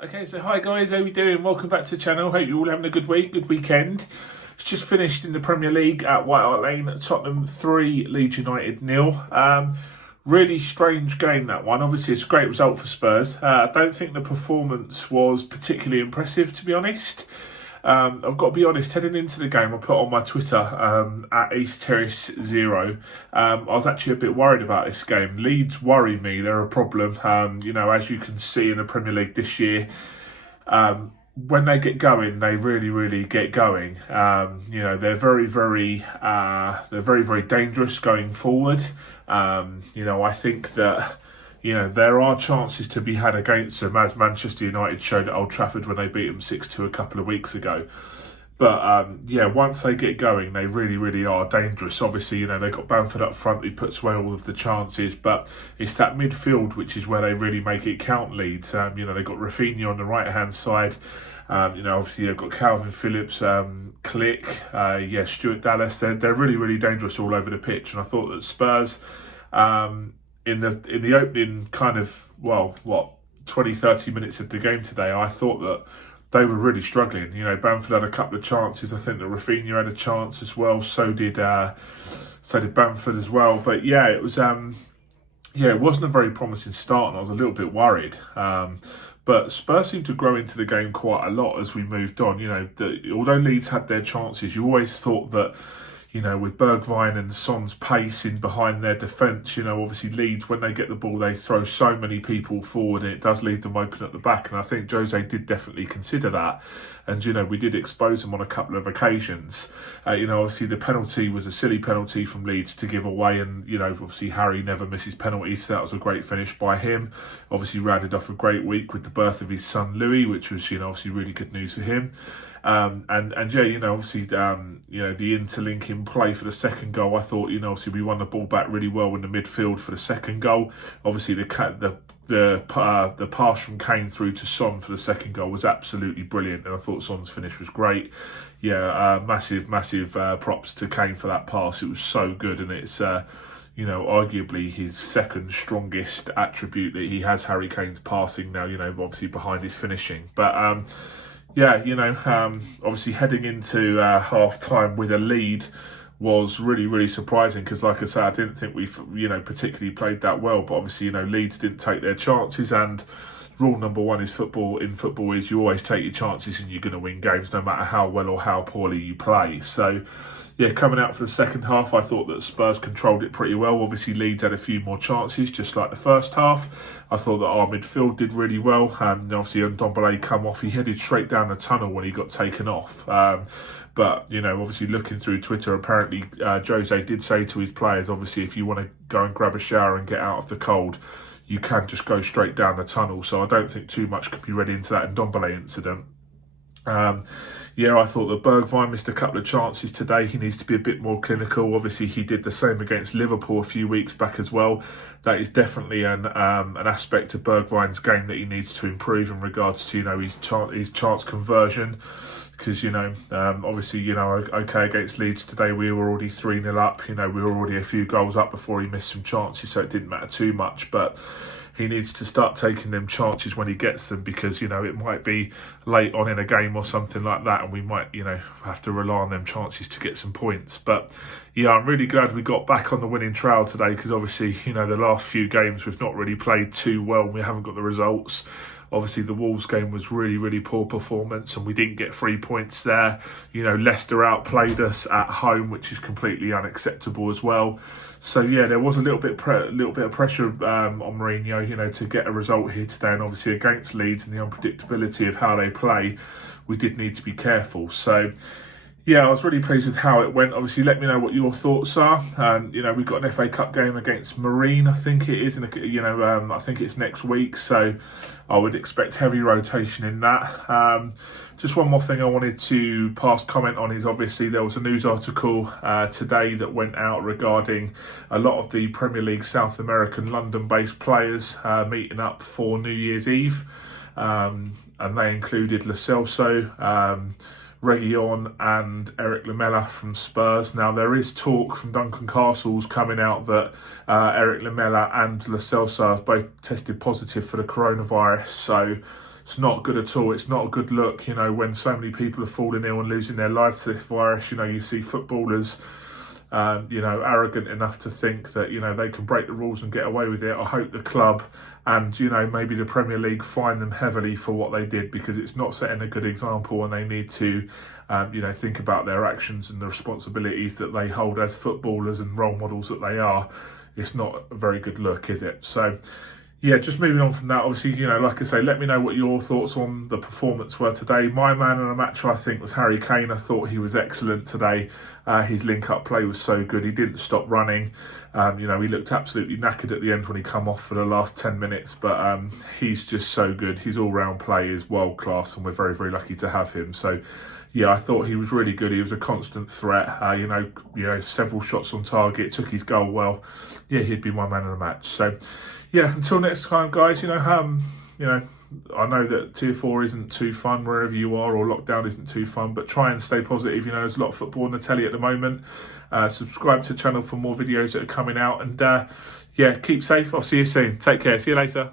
Okay, so hi guys, how we doing? Welcome back to the channel. Hope you're all having a good week, good weekend. It's just finished in the Premier League at White Hart Lane. Tottenham 3, Leeds United 0. Really strange game, that one. Obviously, it's a great result for Spurs. I don't think the performance was particularly impressive, to be honest. I've got to be honest, heading into the game, I put on my Twitter at East Terrace 0. I was actually a bit worried about this game. Leeds worry me, they're a problem. As you can see in the Premier League this year, when they get going, they really, really get going. They're very, very dangerous going forward. I think that there are chances to be had against them, as Manchester United showed at Old Trafford when they beat them 6-2 a couple of weeks ago. But once they get going, they really, really are dangerous. Obviously, they've got Bamford up front, who puts away all of the chances, but it's that midfield which is where they really make it count, Leeds. They've got Rafinha on the right-hand side. Obviously they've got Calvin Phillips, Click, Stuart Dallas. They're really, really dangerous all over the pitch. And I thought that Spurs, in the opening 20-30 minutes of the game today, I thought that they were really struggling. Bamford had a couple of chances. I think that Rafinha had a chance as well. So did Bamford as well. But it was it wasn't a very promising start, and I was a little bit worried. But Spurs seemed to grow into the game quite a lot as we moved on. Although Leeds had their chances, you always thought that, with Bergwijn and Son's pace in behind their defence, obviously Leeds, when they get the ball, they throw so many people forward and it does leave them open at the back. And I think Jose did definitely consider that. And, we did expose them on a couple of occasions. Obviously the penalty was a silly penalty from Leeds to give away. And, obviously Harry never misses penalties. So that was a great finish by him. Obviously rounded off a great week with the birth of his son Louis, which was, obviously really good news for him. Obviously, the interlinking play for the second goal, I thought, obviously we won the ball back really well in the midfield for the second goal. Obviously, the pass from Kane through to Son for the second goal was absolutely brilliant, and I thought Son's finish was great. Massive props to Kane for that pass. It was so good, and it's arguably his second strongest attribute that he has. Harry Kane's passing now, obviously behind his finishing, but. Obviously heading into half time with a lead was really, really surprising because, like I said, I didn't think we, particularly played that well. But obviously, Leeds didn't take their chances. And rule number one is in football is you always take your chances and you're going to win games no matter how well or how poorly you play. So, coming out for the second half, I thought that Spurs controlled it pretty well. Obviously, Leeds had a few more chances, just like the first half. I thought that our midfield did really well. And obviously, Ndombele come off. He headed straight down the tunnel when he got taken off. But obviously, looking through Twitter, apparently Jose did say to his players, obviously, if you want to go and grab a shower and get out of the cold, you can just go straight down the tunnel. So I don't think too much could be read into that Ndombele incident. I thought that Bergwijn missed a couple of chances today. He needs to be a bit more clinical. Obviously, he did the same against Liverpool a few weeks back as well. That is definitely an aspect of Bergwijn's game that he needs to improve in regards to his chance conversion. Because obviously okay, against Leeds today we were already 3-0 up. We were already a few goals up before he missed some chances, so it didn't matter too much. But he needs to start taking them chances when he gets them, because it might be late on in a game or something like that, and we might have to rely on them chances to get some points. But I'm really glad we got back on the winning trail today, because obviously the last few games we've not really played too well. We haven't got the results. Obviously, the Wolves game was really, really poor performance, and we didn't get 3 points there. Leicester outplayed us at home, which is completely unacceptable as well. So there was a little bit of pressure on Mourinho, to get a result here today, and obviously against Leeds and the unpredictability of how they play, we did need to be careful. So. I was really pleased with how it went. Obviously, let me know what your thoughts are. We've got an FA Cup game against Marine, I think it is, and I think it's next week. So I would expect heavy rotation in that. Just one more thing I wanted to pass comment on is obviously there was a news article today that went out regarding a lot of the Premier League South American London-based players meeting up for New Year's Eve, and they included Lo Celso, Reguilon and Eric Lamela from Spurs. Now, there is talk from Duncan Castles coming out that Eric Lamela and Lo Celso have both tested positive for the coronavirus. So It's not good at all. It's not a good look, you know, when so many people are falling ill and losing their lives to this virus. You know, you see footballers, you know, arrogant enough to think that, you know, they can break the rules and get away with it. I hope the club and, you know, maybe the Premier League fine them heavily for what they did, because it's not setting a good example, and they need to, you know, think about their actions and the responsibilities that they hold as footballers and role models that they are. It's not a very good look, is it? So, yeah, just moving on from that, obviously, you know, like I say, let me know what your thoughts on the performance were today. My man of the match, I think, was Harry Kane. I thought he was excellent today. His link-up play was so good. He didn't stop running. You know, he looked absolutely knackered at the end when he come off for the last 10 minutes, but he's just so good. His all-round play is world-class, and we're very, very lucky to have him. So, yeah, I thought he was really good. He was a constant threat. You know, several shots on target, took his goal well. Yeah, he'd be my man of the match. So, yeah, until next time, guys. You know, I know that Tier 4 isn't too fun wherever you are, or lockdown isn't too fun, but try and stay positive. You know, there's a lot of football on the telly at the moment. Subscribe to the channel for more videos that are coming out, and yeah, keep safe. I'll see you soon. Take care. See you later.